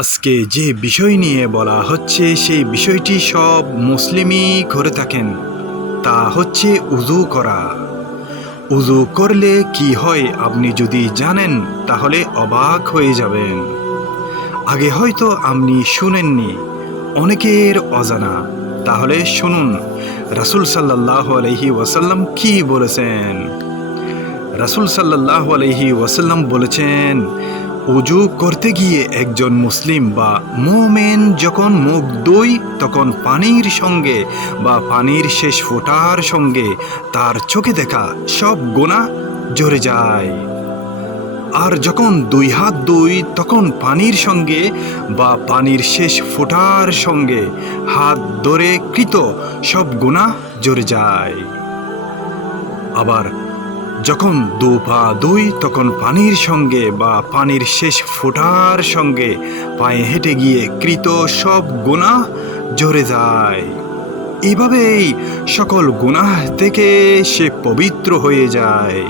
আজকে যে বিষয় নিয়ে বলা হচ্ছে সেই বিষয়টি সব মুসলিমই করে থাকেন, তা হচ্ছে উযু করা। উযু করলে কি হয় আপনি যদি জানেন তাহলে অবাক হয়ে যাবেন। আগে হয়তো আপনি শুনেননি, অনেকের অজানা। তাহলে শুনুন রাসূল সাল্লাল্লাহু আলাইহি ওয়াসাল্লাম কি বলেছেন। রাসূল সাল্লাল্লাহু আলাইহি ওয়াসাল্লাম বলেছেন, অজু করতে গিয়ে একজন মুসলিম বা মুমিন যখন মুখ ধোয় তখন পানির সঙ্গে বা পানির শেষ ফোঁটার সঙ্গে তার চোখে দেখা সব গুনাহ ঝরে যায়। আর যখন দুই হাত ধোয় তখন পানির সঙ্গে বা পানির শেষ ফোঁটার সঙ্গে হাত ধরে কৃত সব গুনাহ ঝরে যায়। আবার যখন দু পা ধুই তখন পানির সঙ্গে বা পানির শেষ ফোঁটার সঙ্গে পায়ে হেঁটে গিয়ে কৃত সব গুনাহ ঝরে যায়। এভাবেই সকল গুনাহ থেকে সে পবিত্র হয়ে যায়।